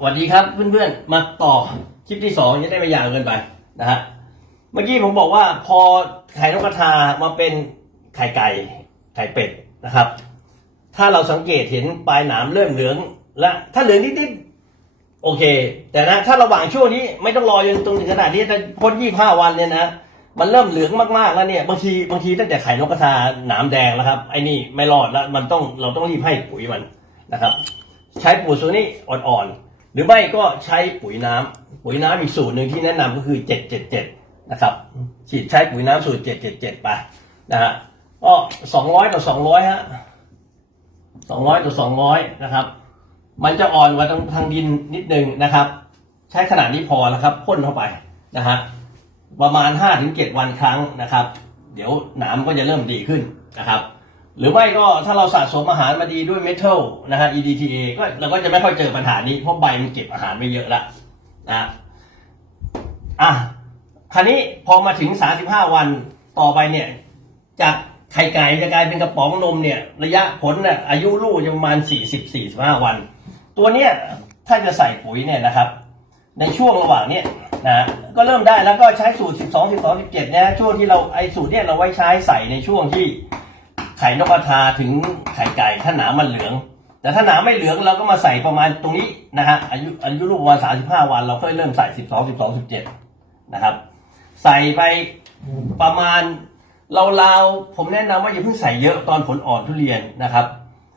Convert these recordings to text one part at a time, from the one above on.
สวัสดีครับเพื่อนๆ มาต่อคลิปที่สองจะได้ไม่ยาวเกินไปนะฮะเมื่อกี้ผมบอกว่าพอไข่นกกระทามาเป็นไข่ไก่ไข่เป็ดนะครับ ถ้าเราสังเกตเห็นปลายหนามเริ่มเหลืองและถ้าเหลืองนิดๆโอเค แต่นะถ้าระหว่างช่วงนี้ไม่ต้องรอจนตรงถึงขนาดที่ถ้าพ้นยี่ห้าวันเนี่ยนะมันเริ่มเหลืองมากๆแล้วเนี่ยบางทีบางทีตั้งแต่ไข่นกกระทาหนามแดงแล้วครับไอ้นี่ไม่รอดแล้วมันต้องเราต้องรีบให้ปุ๋ยมันนะครับ ใช้ปุ๋ยตัวนี้อ่อนๆ หรือไม่ก็ใช้ปุ๋ยน้ำปุ๋ยน้ำอีกสูตรหนึ่งที่แนะนำก็คือเจ็ดเจ็ดเจ็ดนะครับฉีดใช้ปุ๋ยน้ำสูตรเจ็ดเจ็ดเจ็ดไปนะฮะก็สองร้อยต่อสองร้อยฮะสองร้อยต่อสองร้อยนะครับ มันจะอ่อนกว่าทางทางดินนิดนึงนะครับ ใช้ขนาดนี้พอแล้วครับพ่นเข้าไปนะฮะประมาณห้าถึงเจ็ดวันครั้งนะครับ เดี๋ยวหนามก็จะเริ่มดีขึ้นนะครับ หรือไม่ก็ถ้าเราสะสมอาหารมาดีด้วยเมทัลนะฮะ EDTA ก็เราก็จะไม่ค่อยเจอปัญหานี้ เพราะใบมันเก็บอาหารไม่เยอะละนะอะคราวนี้พอมาถึง 35 วันต่อไปเนี่ย จากไข่ไก่จะกลายเป็นกระป๋องนมเนี่ย ระยะผลเนี่ยอายุลูกจะประมาณ 40-45 วัน ตัวเนี้ยถ้าจะใส่ปุ๋ยเนี่ยนะครับ ในช่วงระหว่างเนี้ยนะก็เริ่มได้แล้วก็ใช้สูตร 12 12 17เนี่ยช่วงที่เราไอสูตรเนี่ยเราไว้ใช้ใส่ในช่วงที่ ไข่นกกระทาถึงไข่ไก่ถ้าหนามมันเหลือง แต่ถ้าหนามไม่เหลืองเราก็มาใส่ประมาณตรงนี้นะฮะอายุอายุลูกประมาณสามสิบห้าวัน เราค่อยเริ่มใส่สิบสองสิบสองสิบเจ็ดนะครับ ใส่ไปประมาณเราวๆผมแนะนำว่าอย่าเพิ่งใส่เยอะตอนผลอ่อนทุเรียนนะครับ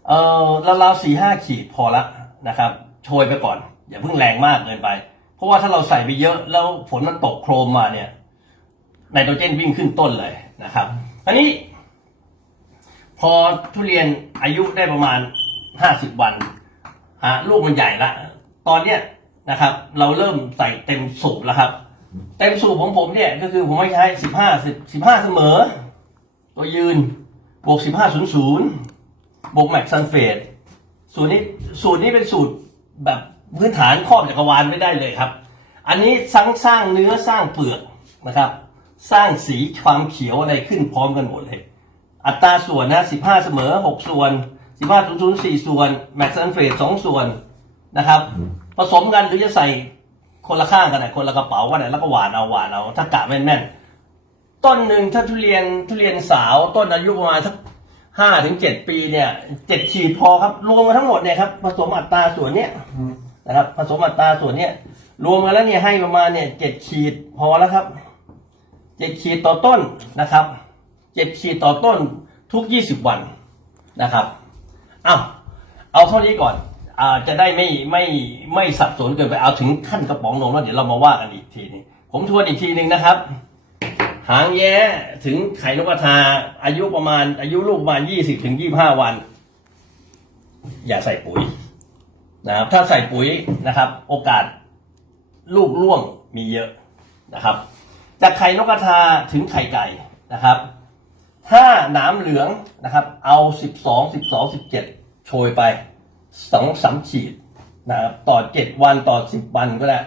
เออเราๆสี่ห้าขีดพอละนะครับโชยไปก่อน อย่าเพิ่งแรงมากเกินไป เพราะว่าถ้าเราใส่ไปเยอะแล้วฝนมันตกโครมมาเนี่ยไนโตรเจนวิ่งขึ้นต้นเลยนะครับอันนี้ พอทุเรียนอายุได้ประมาณห้าสิบวันฮะลูกมันใหญ่ละ ตอนเนี้ยนะครับ เราเริ่มใส่เต็มสูบแล้วครับ เต็มสูบของผมเนี่ยก็คือผมไม่ใช้สิบห้าสิบสิบห้าเสมอ ตัวยืนบวกสิบห้าศูนย์ศูนย์บวกแม็กซันเฟตสูตรนี้สูตรนี้เป็นสูตรแบบพื้นฐานครอบจักรวาลไม่ได้เลยครับ อันนี้สร้างสร้างเนื้อสร้างเปลือกนะครับ สร้างสีความเขียวอะไรขึ้นพร้อมกันหมดเลย อัตราส่วนนะ15เสมอ6ส่วน15 0 0 4ส่วนแม็กซ์เฟส2ส่วนนะครับ ผสมกันหรือจะใส่คนละข้างกันไหนคนละกระเป๋ากันไหนแล้วก็หวานเอาหวานเอาถ้ากะแม่นๆ ต้นหนึ่งถ้าทุเรียนทุเรียนสาว ต้นอายุประมาณสักห้าถึงเจ็ดปีเนี่ยเจ็ดขีดพอครับ รวมกันทั้งหมดเนี่ยครับผสมอัตราส่วนเนี้ยนะครับ ผสมอัตราส่วนเนี้ยรวมกันแล้วเนี่ยให้ประมาณเนี่ยเจ็ดขีดพอแล้วครับเจ็ดขีดต่อต้นนะครับ เจ็ดขีดต่อต้นทุกยี่สิบวันนะครับเอาเอาเท่านี้ก่อนอาจะได้ไม่ไม่ไม่สับสนเกินไปเอาถึงขั้นกระป๋องนมแล้วเดี๋ยวเรามาว่ากันอีกทีนึงผมทวนอีกทีหนึ่งนะครับ หางแย้ถึงไข่นกกระทาอายุประมาณ อายุลูกประมาณยี่สิบถึงยี่ห้าวัน อย่าใส่ปุ๋ยนะครับ ถ้าใส่ปุ๋ยนะครับ โอกาสลูกร่วงมีเยอะนะครับ จากไข่นกกระทาถึงไข่ไก่นะครับ ถ้าหนามเหลืองนะครับ เอาสิบสองสิบสองสิบเจ็ดโชยไปสองสามฉีดนะครับต่อเจ็ดวันต่อสิบวันก็ได้